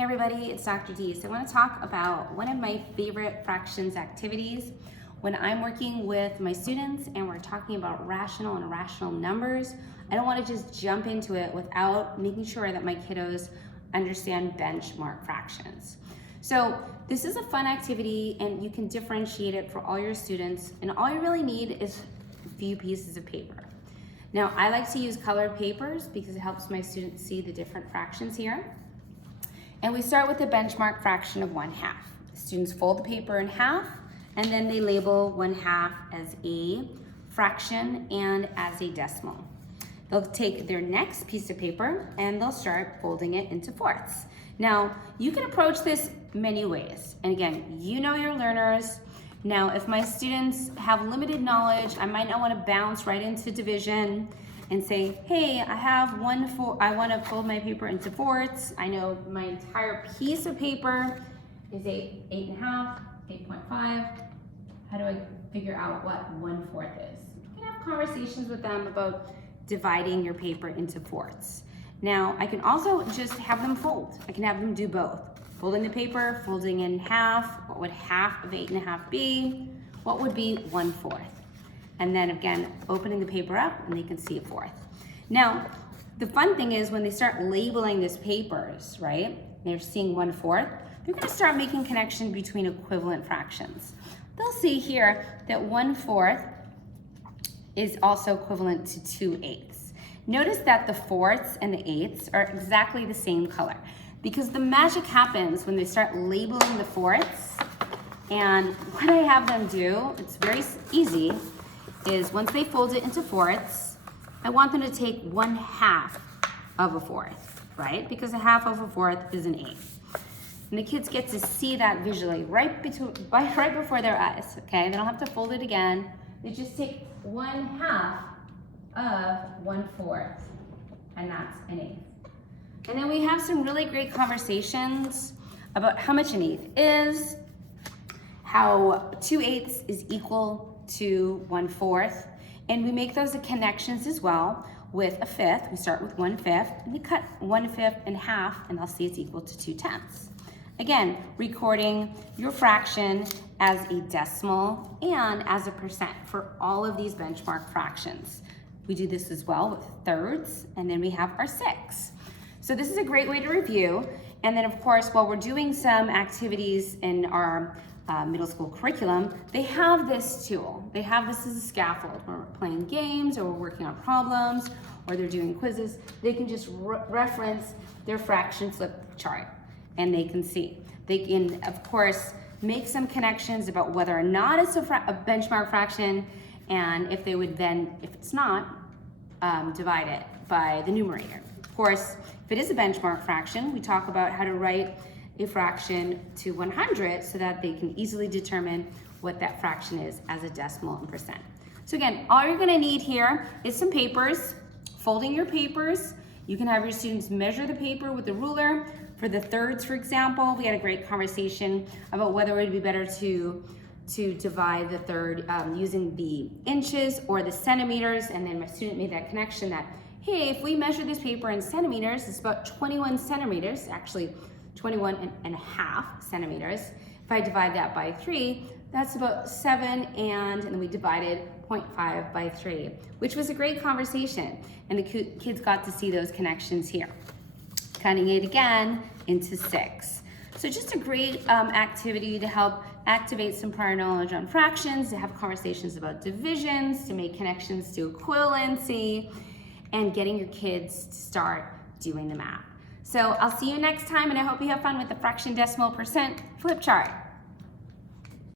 Hey everybody, it's Dr. D. So I want to talk about one of my favorite fractions activities when I'm working with my students and we're talking about rational and irrational numbers. I don't want to just jump into it without making sure that my kiddos understand benchmark fractions. So this is a fun activity and you can differentiate it for all your students, and all you really need is a few pieces of paper. Now I like to use colored papers because it helps my students see the different fractions here. And we start with the benchmark fraction of 1/2. Students fold the paper in half and then they label 1/2 as a fraction and as a decimal. They'll take their next piece of paper and they'll start folding it into fourths. Now, you can approach this many ways. And again, you know your learners. Now, if my students have limited knowledge, I might not want to bounce right into division and say, hey, I want to fold my paper into fourths. I know my entire piece of paper is 8.5, 8.5. How do I figure out what 1/4 is? You can have conversations with them about dividing your paper into fourths. Now, I can also just have them fold. I can have them do both. Folding the paper, folding in half. What would half of 8.5 be? What would be 1/4? And then again, opening the paper up and they can see a fourth. Now, the fun thing is when they start labeling these papers, right? They're seeing 1/4, they're gonna start making connections between equivalent fractions. They'll see here that 1/4 is also equivalent to 2/8. Notice that the fourths and the eighths are exactly the same color because the magic happens when they start labeling the fourths. And what I have them do, it's very easy, is once they fold it into fourths, I want them to take 1/2 of a fourth, right? Because 1/2 of a fourth is an eighth. And the kids get to see that visually right before their eyes, okay? They don't have to fold it again. They just take 1/2 of 1/4, and that's an eighth. And then we have some really great conversations about how much an eighth is, how 2/8 is equal to 1/4, and we make those connections as well with a fifth. We start with 1/5 and we cut 1/5 in half, and they'll see it's equal to 2/10. Again, recording your fraction as a decimal and as a percent for all of these benchmark fractions. We do this as well with thirds, and then we have our 6. So this is a great way to review. And then of course, while we're doing some activities in our middle school curriculum, they have this tool. They have this as a scaffold. When we're playing games or we're working on problems or they're doing quizzes, they can just reference their fraction flip chart and they can see. They can, of course, make some connections about whether or not it's a benchmark fraction, and if they would then, if it's not, divide it by the numerator. Of course, if it is a benchmark fraction, we talk about how to write a fraction to 100 so that they can easily determine what that fraction is as a decimal and percent. So again, all you're gonna need here is some papers, folding your papers. You can have your students measure the paper with a ruler. For the thirds, for example, we had a great conversation about whether it would be better to divide the third using the inches or the centimeters, and then my student made that connection that, hey, if we measure this paper in centimeters, it's about 21 centimeters, actually 21.5 centimeters. If I divide that by 3, that's about 7, and then we divided 0.5 by 3, which was a great conversation. And the kids got to see those connections here. Cutting it again into 6. So just a great activity to help activate some prior knowledge on fractions, to have conversations about divisions, to make connections to equivalency, and getting your kids to start doing the math. So I'll see you next time, and I hope you have fun with the fraction, decimal, percent flip chart.